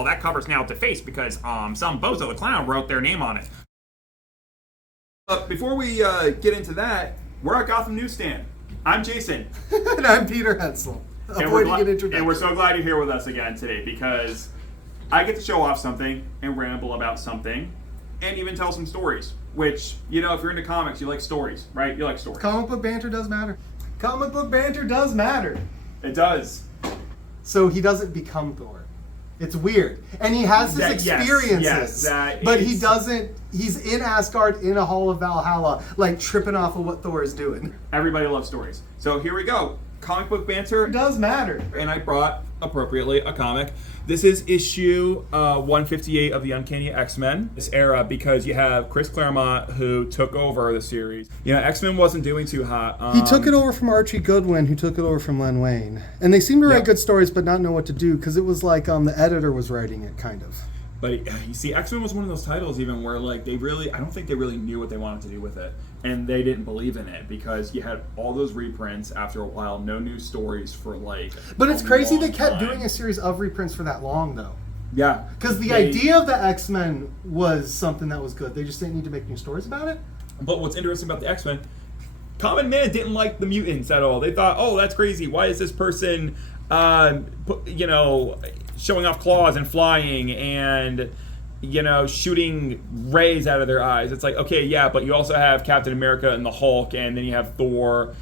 all, that cover's now defaced because some bozo the clown wrote their name on it. Before we get into that, we're at Gotham Newsstand. I'm Jason. And I'm Peter Hensel. And we're so glad you're here with us again today because I get to show off something and ramble about something and even tell some stories. Which, you know, if you're into comics, you like stories, right? You like stories. Comic book banter does matter. Comic book banter does matter. It does. So he doesn't become Thor. It's weird. And he has his experiences. But he doesn't, he's in Asgard in a Hall of Valhalla, like tripping off of what Thor is doing. Everybody loves stories. So here we go. Comic book banter. It does matter. And I brought, appropriately, a comic. This is issue 158 of the Uncanny X-Men, this era, because you have Chris Claremont, who took over the series. You know, X-Men wasn't doing too hot. He took it over from Archie Goodwin, who took it over from Len Wein. And they seemed to write good stories, but not know what to do, because it was like the editor was writing it, kind of. But you see, X-Men was one of those titles even where like I don't think they really knew what they wanted to do with it. And they didn't believe in it because you had all those reprints after a while, no new stories for like But it's crazy they kept doing a series of reprints for that long though. Yeah. Because the idea of the X-Men was something that was good. They just didn't need to make new stories about it. But what's interesting about the X-Men, common man didn't like the mutants at all. They thought, oh, that's crazy. Why is this person, showing off claws and flying and, shooting rays out of their eyes? It's like, okay, yeah, but you also have Captain America and the Hulk, and then you have Thor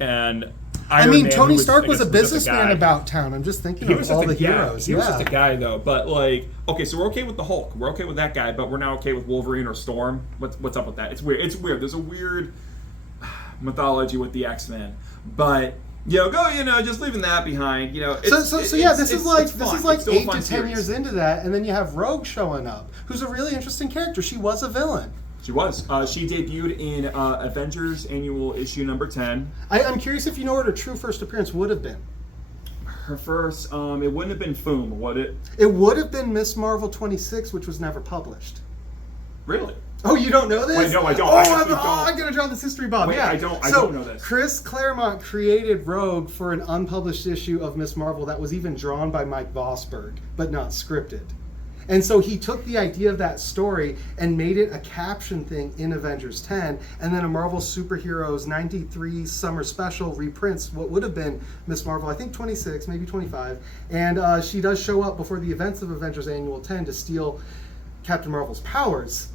and Iron Man. Tony Stark was a businessman about town. I'm just thinking of all the heroes. He was just a guy, though. But, okay, so we're okay with the Hulk. We're okay with that guy, but we're not okay with Wolverine or Storm. What's up with that? It's weird. There's a weird mythology with the X-Men. But... just leaving that behind. This is like 8 to 10 years into that, and then you have Rogue showing up, who's a really interesting character. She was a villain. She was. She debuted in Avengers Annual Issue number 10. I'm curious if you know what her true first appearance would have been. Her first, it wouldn't have been Foom, would it? It would have been Miss Marvel 26, which was never published. Really? Oh, you don't know this? Wait, no, I don't. I'm going to draw this history bomb. Wait, yeah. I don't know this. Chris Claremont created Rogue for an unpublished issue of Miss Marvel that was even drawn by Mike Vosberg, but not scripted. And so he took the idea of that story and made it a caption thing in Avengers 10, and then a Marvel Superheroes 93 Summer Special reprints what would have been Miss Marvel, I think 26, maybe 25, and she does show up before the events of Avengers Annual 10 to steal Captain Marvel's powers.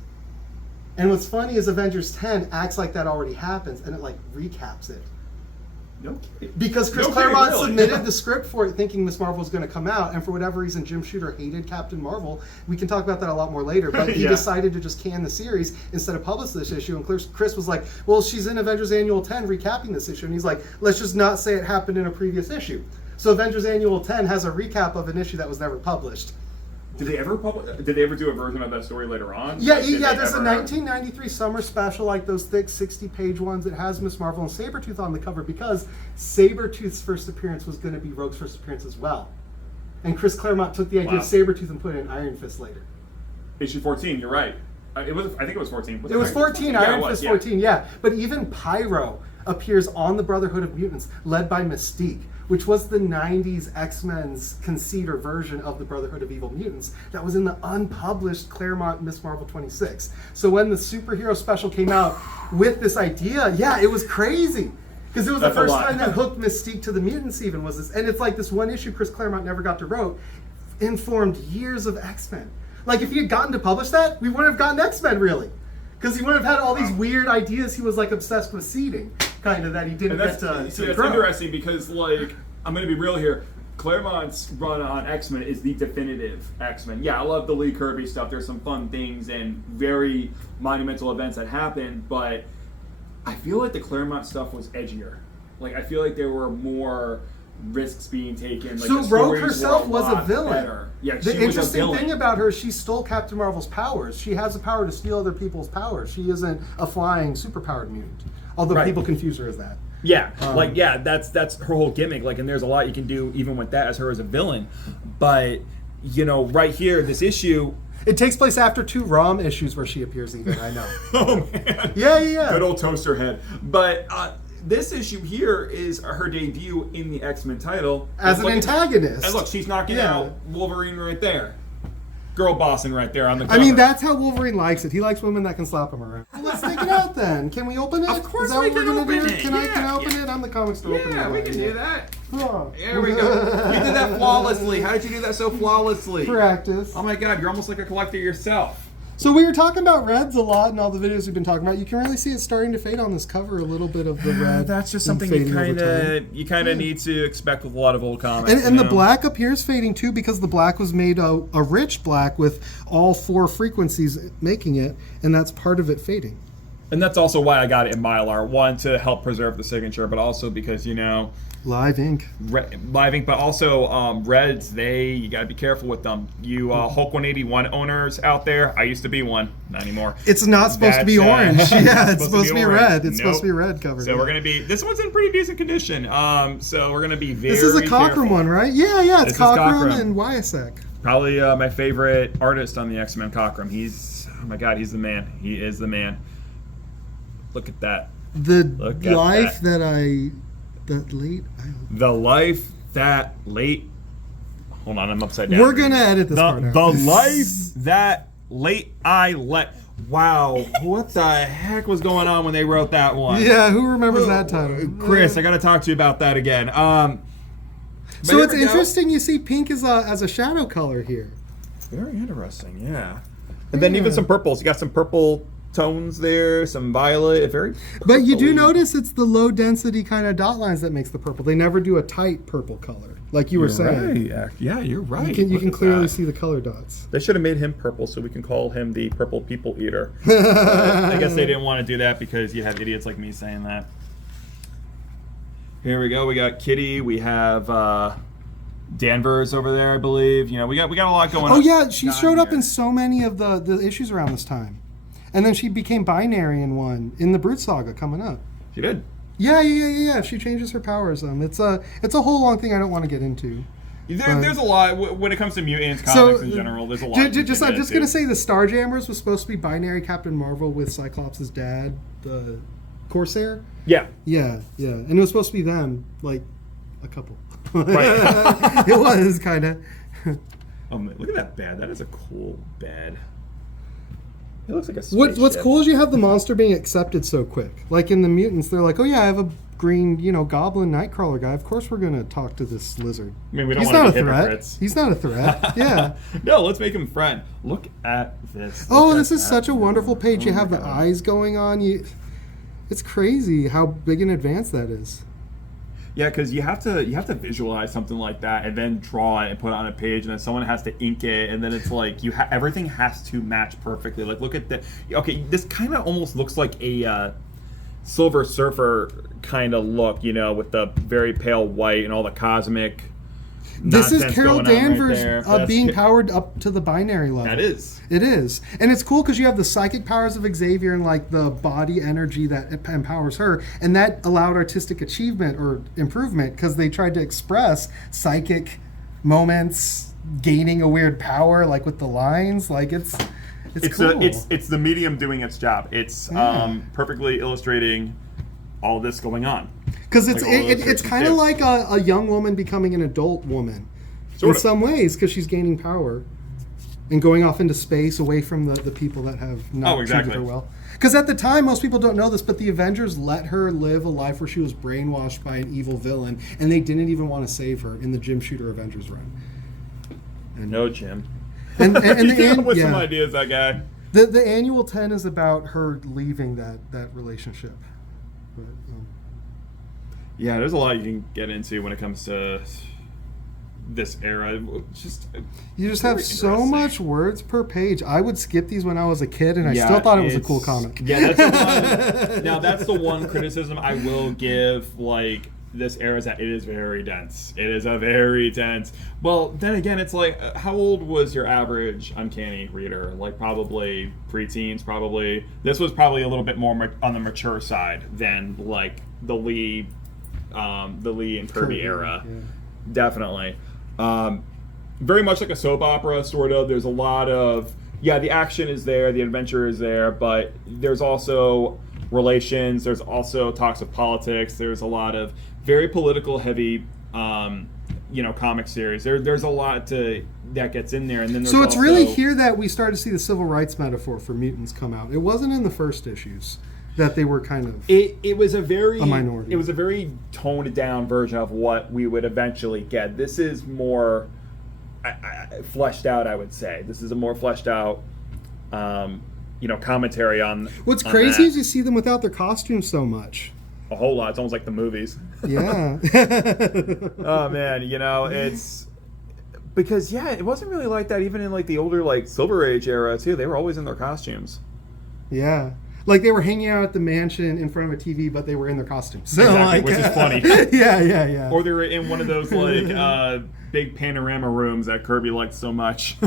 And what's funny is Avengers 10 acts like that already happens, and it recaps it. No kidding. Because Chris Claremont submitted the script for it thinking Miss Marvel was going to come out, and for whatever reason Jim Shooter hated Captain Marvel. We can talk about that a lot more later, but he decided to just can the series instead of publish this issue, and Chris was like, well, she's in Avengers Annual 10 recapping this issue, and he's like, let's just not say it happened in a previous issue. So Avengers Annual 10 has a recap of an issue that was never published. Did they ever do a version of that story later on? Yeah, there's a 1993 summer special, like those thick 60-page ones that has Miss Marvel and Sabretooth on the cover because Sabretooth's first appearance was going to be Rogue's first appearance as well. And Chris Claremont took the idea of Sabretooth and put it in Iron Fist later. Issue 14, you're right. I think it was 14. It was 14, Iron Fist 14, yeah. But even Pyro appears on the Brotherhood of Mutants, led by Mystique, which was the 90s X-Men's conceit or version of the Brotherhood of Evil Mutants that was in the unpublished Claremont Miss Marvel 26. So when the superhero special came out with this idea, it was crazy. Because it was the first time that hooked Mystique to the mutants even was this. And it's like this one issue Chris Claremont never got to write informed years of X-Men. Like if he had gotten to publish that, we wouldn't have gotten X-Men really. Because he would have had all these weird ideas he was obsessed with seeding, kind of, that he didn't get to grow. That's interesting because, I'm going to be real here. Claremont's run on X-Men is the definitive X-Men. Yeah, I love the Lee Kirby stuff. There's some fun things and very monumental events that happen, but I feel like the Claremont stuff was edgier. I feel like there were more risks being taken. So Rogue herself was a villain. Better. Yeah, the interesting thing about her, she stole Captain Marvel's powers. She has the power to steal other people's powers. She isn't a flying, superpowered mutant. Although people confuse her as that. Yeah, that's her whole gimmick. And there's a lot you can do even with that as her as a villain. But, right here, this issue... It takes place after 2 ROM issues where she appears even, I know. Oh, man. Yeah. Good old toaster head. But... this issue here is her debut in the X-Men title. As an antagonist. And look, she's knocking out Wolverine right there. girl bossing right there on the I cover. mean, that's how Wolverine likes it. He likes women that can slap him around. Well, let's take it out then. Can we open it? Of course Is that we what we're can gonna open do? it. Can I Yeah, open it? I'm the comic store opener. Yeah, we can do that. Oh. There we go. You did that flawlessly. How did you do that so flawlessly? Practice. Oh my god, you're almost like a collector yourself. So we were talking about reds a lot in all the videos we've been talking about. You can really see it starting to fade on this cover, a little bit of the red. That's just and something you fading over time. kind of need to expect with a lot of old comics. And the black up here is fading too, because the black was made a rich black with all 4 frequencies making it, and that's part of it fading. And that's also why I got it in Mylar. One, to help preserve the signature, but also because, Live ink. Live ink, but also reds, you got to be careful with them. You Hulk 181 owners out there, I used to be one, not anymore. It's not supposed to be orange. Yeah, it's supposed to be red. It's supposed to be red cover. So we're going to be, this one's in pretty decent condition. So we're going to be very This is a Cockrum careful. one, right? Yeah, it's Cockrum Cockrum. and Wyasek. Probably my favorite artist on the X-Men, Cockrum. Oh my god, he's the man. He is the man. Look at that. The life that late. The life that late. Hold on, I'm upside down. We're gonna edit this part out. The life that late I let. Wow, what the heck was going on when they wrote that one? Yeah, who remembers that title? Chris, I got to talk to you about that again. So it's interesting. You see pink as a shadow color here. Very interesting, yeah. And then even some purples. You got some purple tones there, some violet, But you do notice it's the low density kind of dot lines that makes the purple. They never do a tight purple color, like you were saying. Right. Yeah, you're right. You can clearly see the color dots. They should have made him purple so we can call him the purple people eater. I guess they didn't want to do that because you have idiots like me saying that. Here we go. We got Kitty. We have Danvers over there, I believe. We got a lot going on. Oh yeah, she showed up in so many of the issues around this time. And then she became binary in one in the Brute Saga coming up. She did. Yeah. She changes her powers. It's a whole long thing I don't want to get into. There's a lot when it comes to mutants comics in general. There's a lot. I'm just gonna say the Starjammers was supposed to be binary Captain Marvel with Cyclops' dad, the Corsair. Yeah. Yeah, and it was supposed to be them, like a couple. Right. It was kind of. Look at that bed. That is a cool bed. It looks like a spaceship. What's cool is you have the monster being accepted so quick. Like in the mutants, they're like, oh yeah, I have a green, goblin Nightcrawler guy. Of course we're gonna talk to this lizard. I mean, we don't He's want not to a be threat. hypocrites. He's not a threat. Yeah. No, let's make him friend. Look at this. This is such a wonderful page. You have the eyes going on. It's crazy how big an advance that is. Yeah, because you have to visualize something like that and then draw it and put it on a page, and then someone has to ink it, and then it's like everything has to match perfectly. Like, look at this kind of almost looks like a Silver Surfer kind of look, with the very pale white and all the cosmic. This is Carol Danvers Right being powered up to the binary level. That is. It is. And it's cool because you have the psychic powers of Xavier and like the body energy that empowers her. And that allowed artistic achievement or improvement because they tried to express psychic moments, gaining a weird power, like with the lines. Like it's cool. It's the medium doing its job. It's perfectly illustrating all this going on. Because it's kind of like a young woman becoming an adult woman in some ways because she's gaining power and going off into space away from the people that have not treated her well. Because at the time, most people don't know this, but the Avengers let her live a life where she was brainwashed by an evil villain, and they didn't even want to save her in the Jim Shooter Avengers run. No, Jim. And with some ideas, that guy. The annual 10 is about her leaving that relationship. But, yeah, there's a lot you can get into when it comes to this era. You just have so much words per page. I would skip these when I was a kid, and I still thought it was a cool comic. Yeah, that's the one criticism I will give. This era is that it is very dense. It is a very dense. Well, then again, it's like, how old was your average Uncanny reader? Like probably preteens. Probably this was probably a little bit more on the mature side than like the Lee and Kirby era. Yeah. Definitely. Very much like a soap opera, sort of. There's a lot of, the action is there, the adventure is there, but there's also relations, there's also talks of politics, there's a lot of very political heavy, comic series. There's a lot that gets in there, and then there's so it's also, really here that we started to see the civil rights metaphor for mutants come out. It wasn't in the first issues that they were kind of it was a minority. It was a very toned down version of what we would eventually get. This is more fleshed out, I would say. This is a more fleshed out commentary on. What's on crazy that. is you see them without their costumes so much. A whole lot. It's almost like the movies. Yeah. Oh man, it's because it wasn't really like that even in like the older like Silver Age era too. They were always in their costumes. Yeah. Like they were hanging out at the mansion in front of a TV, but they were in their costumes. So Exactly, which is funny. Yeah. Or they were in one of those like big panorama rooms that Kirby liked so much.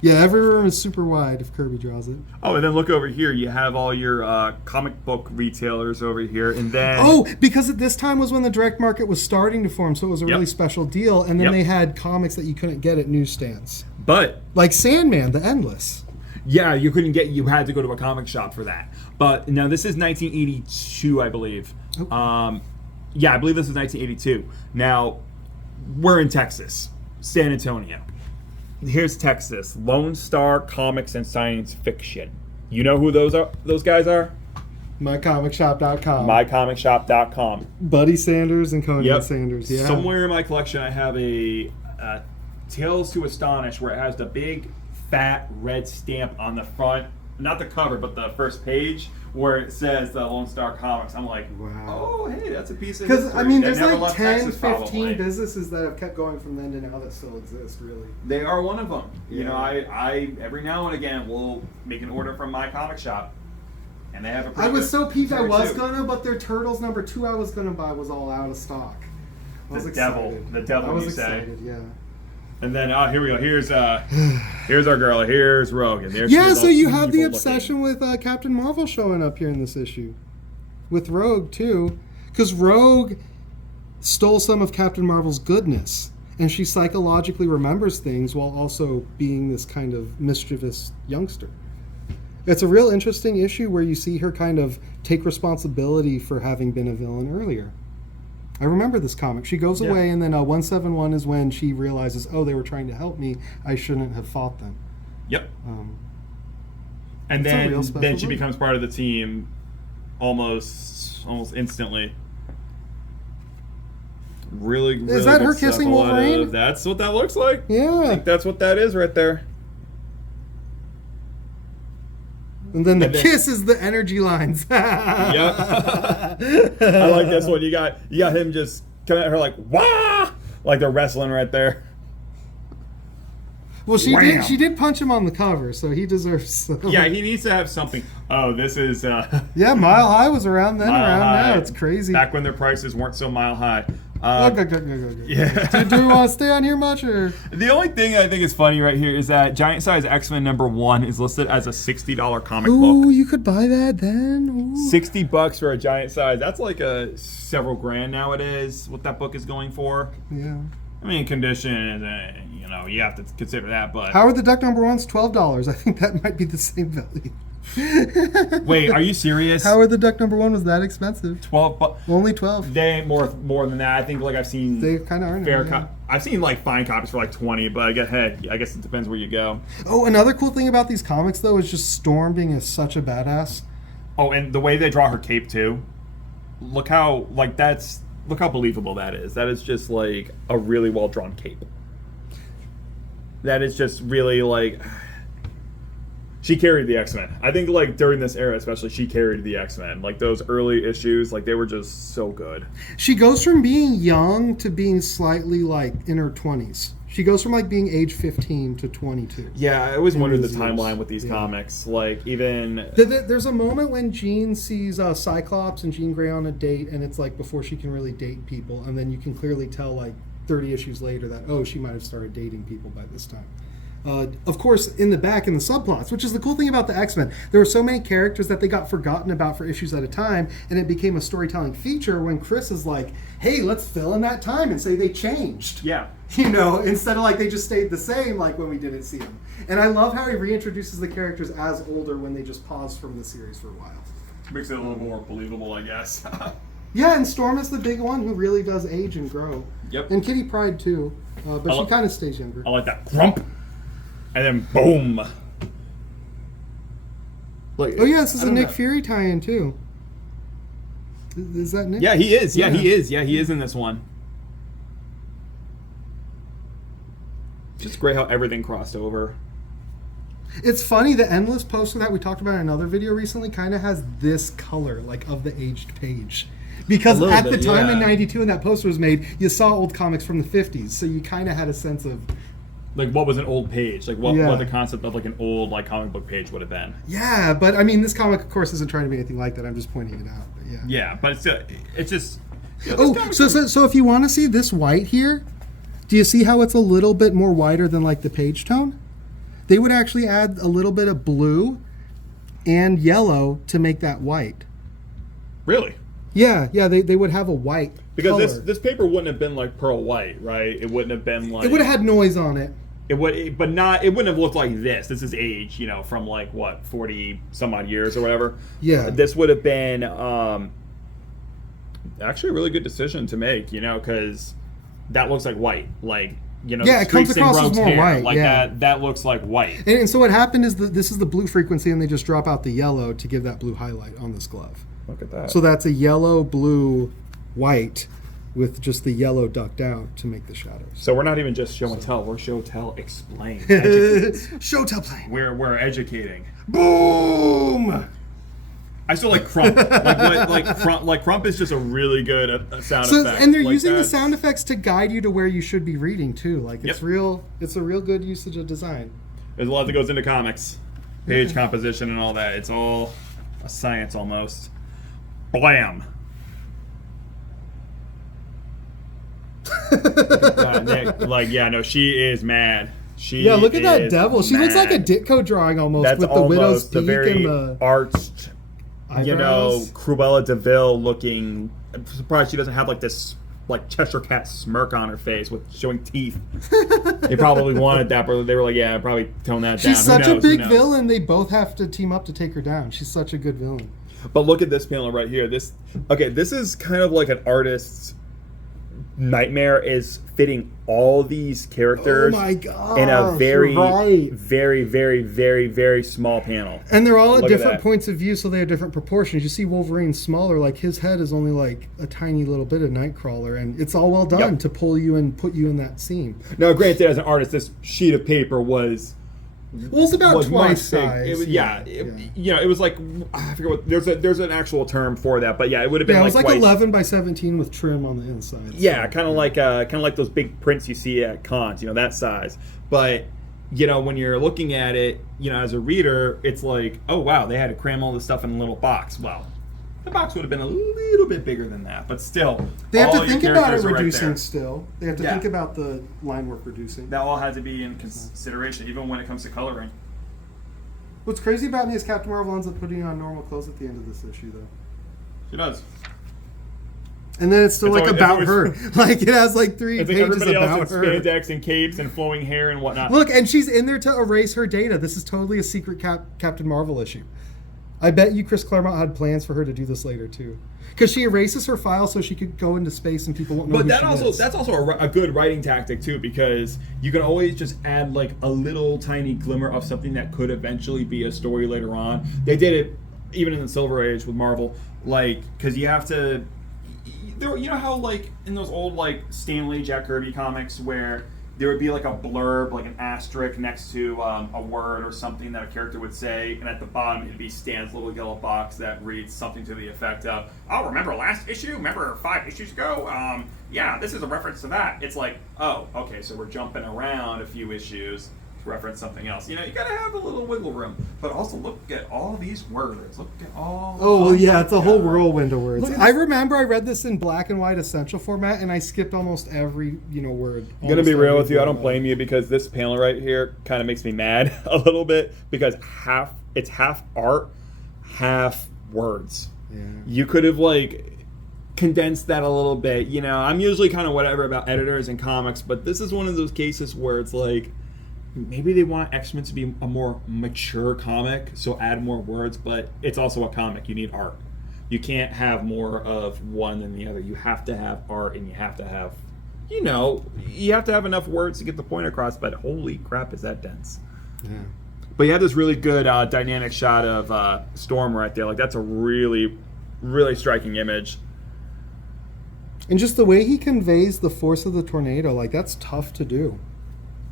Yeah, every room is super wide if Kirby draws it. Oh, and then look over here. You have all your comic book retailers over here, and then because at this time was when the direct market was starting to form, so it was a really special deal. And then they had comics that you couldn't get at newsstands, but like Sandman, the Endless. Yeah, you couldn't get. You had to go to a comic shop for that. But now this is 1982, I believe. Okay. Yeah, I believe this is 1982. Now we're in Texas, San Antonio. Here's Texas, Lone Star Comics and Science Fiction. You know who those guys are? MyComicShop.com. MyComicShop.com. Buddy Sanders and Conan Sanders. Yeah. Somewhere in my collection, I have a Tales to Astonish where it has the big, fat red stamp on the front, not the cover, but the first page where it says the Lone Star Comics. I'm like, wow. Oh, hey, that's a piece of history. Because, I mean, That there's never like left 10, Texas, 15 probably. businesses that have kept going from then to now that still exist, really. They are one of them. You Yeah. know, I every now and again will make an order from my comic shop, and they have a. I was so peeved I was too. gonna, but their Turtles number 2 I was gonna buy was all out of stock. I was The excited. devil, I was you say. excited, yeah. And then, here we go. Here's our girl. Here's Rogue. And there she Yeah, is, so all you have the evil obsession with Captain Marvel showing up here in this issue. With Rogue, too. Because Rogue stole some of Captain Marvel's goodness. And she psychologically remembers things while also being this kind of mischievous youngster. It's a real interesting issue where you see her kind of take responsibility for having been a villain earlier. I remember this comic. She goes away, and then 171 is when she realizes, oh, they were trying to help me. I shouldn't have fought them. Yep. It's And a real then special she book. becomes part of the team almost instantly. Really, really Is that good her stuff. kissing A lot Wolverine? of- That's what that looks like. I Yeah. think that's what that is right there. And then the And then- kiss is the energy lines. Yep. I like this one. You got him just coming at her like, wah! Like they're wrestling right there. Well, she Wham! did punch him on the cover, so he deserves. Yeah, he needs to have something. Oh, this is Yeah, Mile High was around then, Mile around High. now. It's crazy. Back when their prices weren't so mile high. Go. Yeah. Do we want to stay on here much, or? The only thing I think is funny right here is that Giant Size X-Men #1 is listed as a $60 comic Ooh, book. you could buy that then. Ooh. $60 for a giant size. That's like several grand nowadays. What that book is going for. Yeah. I mean, condition, you have to consider that. But Howard the Duck #1's $12. I think that might be the same value. wait, are you serious? Howard the Duck #1 was that expensive? 12 bucks. Only 12. They ain't more than that. I think I've seen They kind of are. fair. Now, yeah. I've seen like fine copies for like 20, but I guess it depends where you go. Oh, another cool thing about these comics though is just Storm being such a badass. Oh, and the way they draw her cape too. Look how believable that is. That is just like a really well drawn cape. That is just really like she carried the X-Men. I think like during this era especially she carried the X-Men. Like those early issues, like they were just so good. She goes from being young to being slightly like in her 20s. She goes from like being age 15 to 22. Yeah, I always wondered the these years. timeline with these comics. Like even There's a moment when Jean sees Cyclops and Jean Grey on a date, and it's like before she can really date people, and then you can clearly tell like 30 issues later that, oh, she might have started dating people by this time. Of course, in the back, in the subplots, which is the cool thing about the X-Men, there were so many characters that they got forgotten about for issues at a time, and it became a storytelling feature when Chris is like, hey, let's fill in that time and say they changed. yeah. You know, instead of like they just stayed the same like when we didn't see them. And I love how he reintroduces the characters as older when they just paused from the series for a while. Makes it a little more believable, I guess. Yeah, and Storm is the big one who really does age and grow. Yep. And Kitty Pryde too, but she kind of stays younger. I like that grump, and then boom. Like, oh yeah, this is a Nick Fury tie-in too. Is that Nick? Yeah, he is. Yeah, he is. Yeah, he is in this one. Just great how everything crossed over. It's funny, the Endless poster that we talked about in another video recently kind of has this color, like, of the aged page. Because at the time in 92 when that poster was made, you saw old comics from the 50s, so you kind of had a sense of... Like, what was an old page? Like, what the concept of, like, an old, like, comic book page would have been. Yeah, but, I mean, this comic, of course, isn't trying to be anything like that. I'm just pointing it out. But yeah. Yeah, but it's just... You know, so if you want to see this white here, do you see how it's a little bit more whiter than, like, the page tone? They would actually add a little bit of blue and yellow to make that white. Really? Yeah, they would have a white because color. this paper wouldn't have been like pearl white, right? It wouldn't have been like... It would have had noise on it. It wouldn't have looked like this. This is age, from like, 40 some odd years or whatever. Yeah. This would have been actually a really good decision to make, because that looks like white. Like, yeah, it comes across as more white. Like that looks like white. And so what happened is that this is the blue frequency, and they just drop out the yellow to give that blue highlight on this glove. Look at that. So that's a yellow, blue, white, with just the yellow ducked out to make the shadows. So we're not even just show and tell. We're show, tell, explain. Show, tell, play. We're educating. Boom. I still like crump. like crump is just a really good sound effect. And they're using the sound effects to guide you to where you should be reading too. Like it's it's a real good usage of design. There's a lot that goes into comics, page composition and all that. It's all a science almost. Blam. She is mad. Look at that devil. She looks like a Ditko drawing almost. That's with the widow's peak very and the arched, eyebrows. Cruella DeVille looking. I'm surprised she doesn't have like this Cheshire Cat smirk on her face with showing teeth. They probably wanted that, but they were like, yeah, probably tone that down. She's such a big villain. They both have to team up to take her down. She's such a good villain. But look at this panel right here. This is kind of like an artist's nightmare, is fitting all these characters in a very, very, very, very, very small panel. And they're all at different points of view, so they have different proportions. You see Wolverine's smaller, like his head is only like a tiny little bit of Nightcrawler, and it's all well done to pull you and put you in that scene. Now, granted, as an artist, this sheet of paper was... Well, it's about twice size. It was, it was like, I forget what, there's an actual term for that, but it would have been it was like 11 by 17 with trim on the inside. Yeah, kind of like those big prints you see at cons, that size. But when you're looking at it, as a reader, it's like, oh wow, they had to cram all this stuff in a little box. Well, the box would have been a little bit bigger than that, but still. They have to think about it reducing still. They have to think about the line work reducing. That all had to be in consideration, even when it comes to coloring. What's crazy about me is Captain Marvel ends up putting on normal clothes at the end of this issue, though. She does. And then it's still about her. Like it has like 3 pages everybody about else in her. Spandex and capes and flowing hair and whatnot. Look, and she's in there to erase her data. This is totally a secret Captain Marvel issue. I bet you Chris Claremont had plans for her to do this later too, because she erases her file so she could go into space and people won't know. But that's also a good writing tactic too, because you can always just add like a little tiny glimmer of something that could eventually be a story later on. They did it even in the Silver Age with Marvel, because you have to. You know how like in those old like Stan Lee, Jack Kirby comics where there would be like a blurb, like an asterisk next to a word or something that a character would say, and at the bottom it'd be Stan's little yellow box that reads something to the effect of, "Oh, remember last issue? Remember 5 issues ago? This is a reference to that." It's like, oh, okay, so we're jumping around a few issues to reference something else. You gotta have a little wiggle room, but also look at all these words. Look at all. Oh well, yeah, it's a whole whirlwind of words. I remember I read this in black and white essential format, and I skipped almost every word. I'm gonna be real with you. I don't blame you, because this panel right here kind of makes me mad a little bit, because it's half art, half words. Yeah. You could have condensed that a little bit. I'm usually kind of whatever about editors and comics, but this is one of those cases where it's like, maybe they want X-Men to be a more mature comic, so add more words, but it's also a comic. You need art. You can't have more of one than the other. You have to have art, and you have to have, you have to have enough words to get the point across. But holy crap, is that dense? Yeah. But you have this really good dynamic shot of Storm right there. Like, that's a really, really striking image. And just the way he conveys the force of the tornado, like, that's tough to do.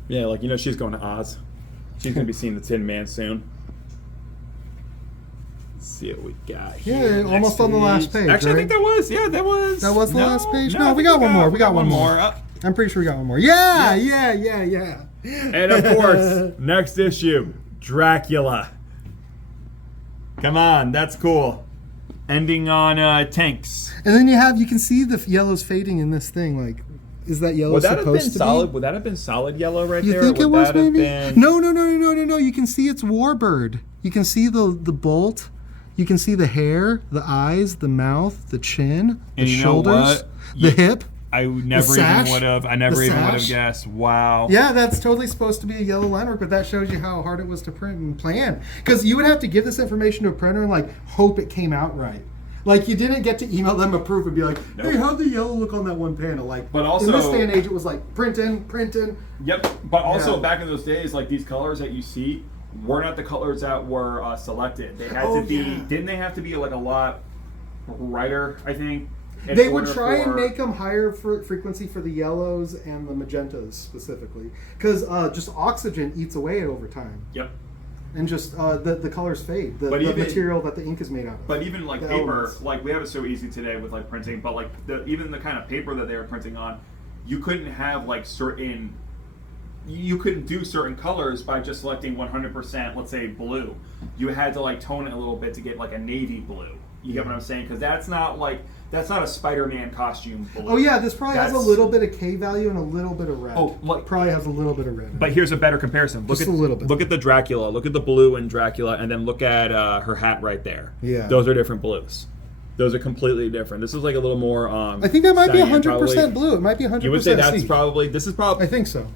Yeah, like, she's going to Oz. She's going to be seeing the Tin Man soon. Let's see what we got here. Yeah, almost on the last page. Actually, right? I think that was. Yeah, that was. That was the last page? No, No, we got one more. We got one more. Up. I'm pretty sure we got one more. Yeah. And of course, next issue, Dracula. Come on, that's cool. Ending on tanks. And then you can see the yellows fading in this thing. Like, is that yellow supposed to be? Would that have been solid yellow right you there? You think it was maybe? Been... No. You can see it's Warbird. You can see the bolt. You can see the hair, the eyes, the mouth, the chin, the shoulders, the hip. I never even would have guessed. Wow. Yeah, that's totally supposed to be a yellow line work, but that shows you how hard it was to print and plan. Because you would have to give this information to a printer and like hope it came out right. Like, you didn't get to email them a proof and be like, hey, how'd the yellow look on that one panel? Like, but also, in this day and age, it was like print in. Yep. But also back in those days, like, these colors that you see were not the colors that were selected. They had to be. Yeah. Didn't they have to be like a lot brighter? I think. They would try and make them higher frequency for the yellows and the magentas specifically, because just oxygen eats away over time. Yep. And just the colors fade. The material that the ink is made out of. But even like paper, elements. Like we have it so easy today with like printing. But like even the kind of paper that they were printing on, you couldn't have like certain. You couldn't do certain colors by just selecting 100%, let's say blue. You had to like tone it a little bit to get like a navy blue. You get what I'm saying? Because that's not a Spider-Man costume blue. Oh yeah, this probably has a little bit of K value and a little bit of red. Oh, look, probably has a little bit of red. But here's a better comparison. Just a little bit. Look at the Dracula. Look at the blue in Dracula, and then look at her hat right there. Yeah, those are different blues. Those are completely different. This is like a little more. I think that might be 100% blue. It might be 100%. You would say that's probably. This is probably. I think so.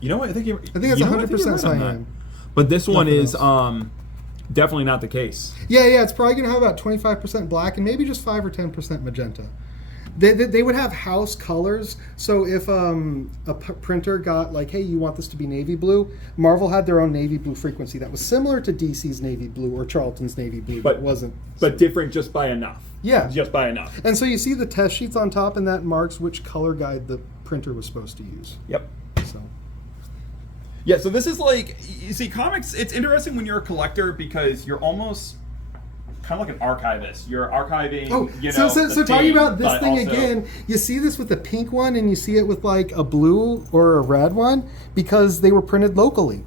You know what? I think it's 100% cyan. But this one is definitely not the case. Yeah, it's probably going to have about 25% black and maybe just 5 or 10% magenta. They would have house colors. So if a printer got like, hey, you want this to be navy blue, Marvel had their own navy blue frequency that was similar to DC's navy blue or Charlton's navy blue, but it wasn't. But different just by enough. Yeah. Just by enough. And so you see the test sheets on top, and that marks which color guide the printer was supposed to use. Yep. So. Yeah, so this is like, you see, comics, it's interesting when you're a collector because you're almost kind of like an archivist. You're archiving, so talking about this thing also, again, you see this with the pink one and you see it with like a blue or a red one because they were printed locally.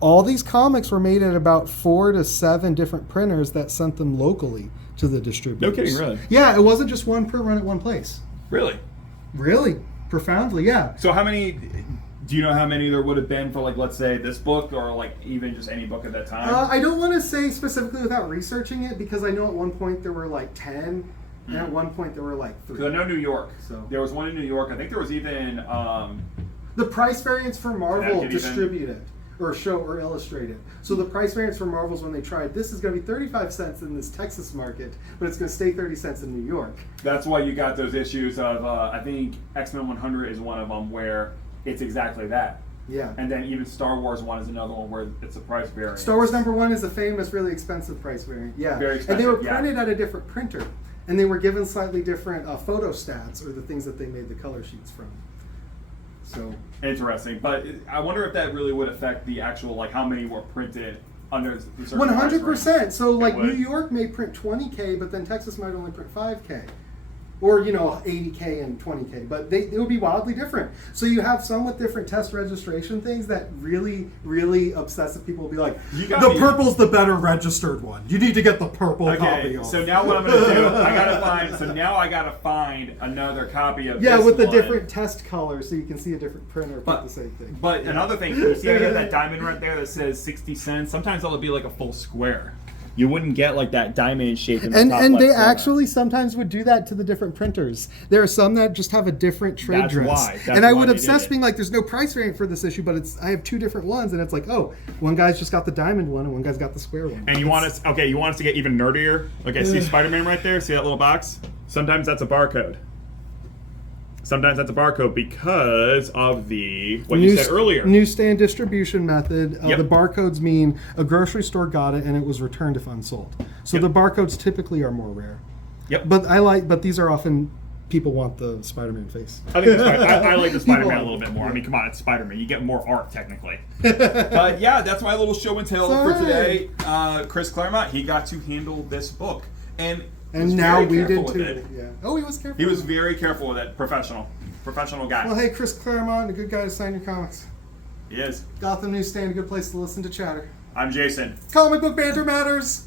All these comics were made at about 4 to 7 different printers that sent them locally to the distributors. No kidding, really? Yeah, it wasn't just one print run at one place. Really? Really? Profoundly, yeah. So how many... Do you know how many there would have been for, like, let's say, this book or, like, even just any book at that time? I don't want to say specifically without researching it because I know at one point there were, like, 10, and at one point there were, like, 3. Because I know New York. So there was one in New York. I think there was even... the price variance for Marvel distributed or show or illustrated. So the price variance for Marvel's when they tried, this is going to be 35 cents in this Texas market, but it's going to stay 30 cents in New York. That's why you got those issues of, I think X-Men 100 is one of them where... It's exactly that. Yeah. And then even Star Wars 1 is another one where it's a price variant. Star Wars #1 is a famous, really expensive price variant. Yeah. Very expensive, and they were printed at a different printer. And they were given slightly different photo stats or the things that they made the color sheets from. So interesting. But I wonder if that really would affect the actual, like, how many were printed under the 100%. So, like, New York may print 20K, but then Texas might only print 5K. Or, 80K and 20K. But it would be wildly different. So you have some with different test registration things that really, really obsessive people will be like, purple's the better registered one. You need to get the purple copy. So now what I'm going to do, I got to find another copy of this Yeah, with the one. different test colors so you can see a different printer print the same thing. But another thing, you see I got that diamond right there that says 60 cents? Sometimes that'll be like a full square. you wouldn't get like that diamond shape in the And top and left they corner. actually sometimes would do that to the different printers. There are some that just have a different trade That's dress. why. That's And I why would they did obsess it. being like, there's no price variant for this issue, but I have two different ones, and it's like, oh, one guy's just got the diamond one, and one guy's got the square one. And you want us to get even nerdier? Okay, see Spider-Man right there? See that little box? Sometimes that's a barcode. Sometimes that's a barcode because of what you said earlier. Newsstand distribution method. Yep. The barcodes mean a grocery store got it and it was returned if unsold. So Yep. the barcodes typically are more rare. Yep. But these are often, people want the Spider-Man face. I think I like the Spider-Man a People- little bit more. I mean, come on, it's Spider-Man. You get more art technically. But yeah, that's my little show and tell for today. Chris Claremont, he got to handle this book, and was now very we careful did with too. it. Yeah. Oh, he was careful. He was very careful with it. Professional guy. Well, hey, Chris Claremont, a good guy to sign your comics. He is. Gotham Newsstand, a good place to listen to chatter. I'm Jason. Comic book banter matters.